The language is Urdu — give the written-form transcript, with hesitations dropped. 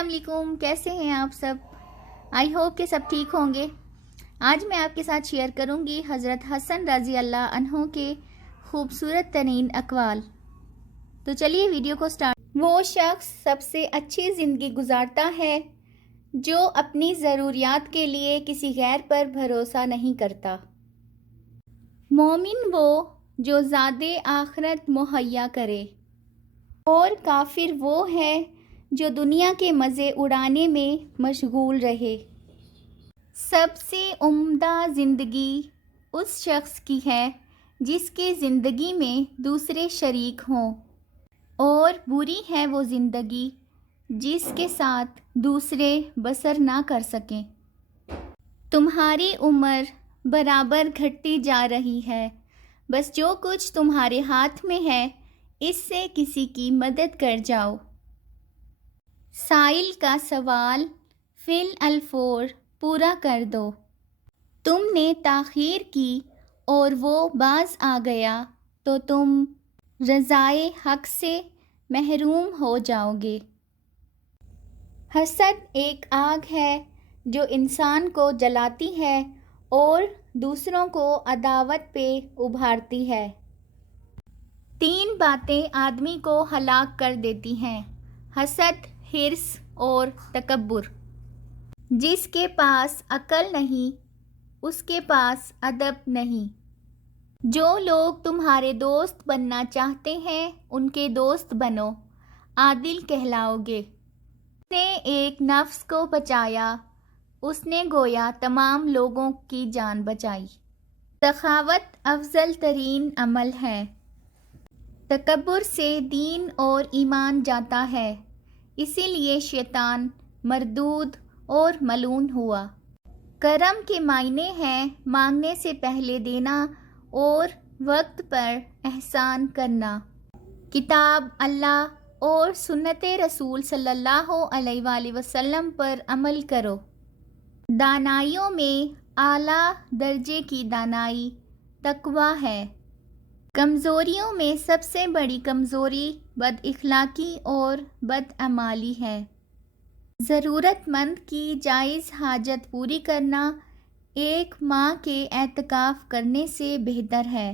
السلام علیکم، کیسے ہیں آپ سب؟ آئی ہوپ کہ سب ٹھیک ہوں گے۔ آج میں آپ کے ساتھ شیئر کروں گی حضرت حسن رضی اللہ عنہ کے خوبصورت ترین اقوال۔ تو چلیے ویڈیو کو سٹارٹ۔ وہ شخص سب سے اچھی زندگی گزارتا ہے جو اپنی ضروریات کے لیے کسی غیر پر بھروسہ نہیں کرتا۔ مومن وہ جو زاد آخرت مہیا کرے، اور کافر وہ ہے جو دنیا کے مزے اڑانے میں مشغول رہے۔ سب سے عمدہ زندگی اس شخص کی ہے جس کے زندگی میں دوسرے شریک ہوں، اور بری ہے وہ زندگی جس کے ساتھ دوسرے بسر نہ کر سکیں۔ تمہاری عمر برابر گھٹتی جا رہی ہے، بس جو کچھ تمہارے ہاتھ میں ہے اس سے کسی کی مدد کر جاؤ۔ سائل کا سوال فی الفور پورا کر دو۔ تم نے تاخیر کی اور وہ باز آ گیا تو تم رضائے حق سے محروم ہو جاؤ گے۔ حسد ایک آگ ہے جو انسان کو جلاتی ہے اور دوسروں کو عداوت پہ ابھارتی ہے۔ 3 باتیں آدمی کو ہلاک کر دیتی ہیں: حسد، حرص اور تکبر۔ جس کے پاس عقل نہیں اس کے پاس ادب نہیں۔ جو لوگ تمہارے دوست بننا چاہتے ہیں ان کے دوست بنو، عادل کہلاؤ گے۔ جس نے ایک نفس کو بچایا اس نے گویا تمام لوگوں کی جان بچائی۔ سخاوت افضل ترین عمل ہے۔ تکبر سے دین اور ایمان جاتا ہے، اسی لیے شیطان مردود اور ملعون ہوا۔ کرم کے معنی ہیں مانگنے سے پہلے دینا اور وقت پر احسان کرنا۔ کتاب اللہ اور سنت رسول صلی اللہ علیہ وآلہ وسلم پر عمل کرو۔ دانائیوں میں اعلیٰ درجے کی دانائی تقویٰ ہے۔ کمزوریوں میں سب سے بڑی کمزوری بد اخلاقی اور بدعمالی ہے۔ ضرورت مند کی جائز حاجت پوری کرنا ایک ماہ کے اعتکاف کرنے سے بہتر ہے۔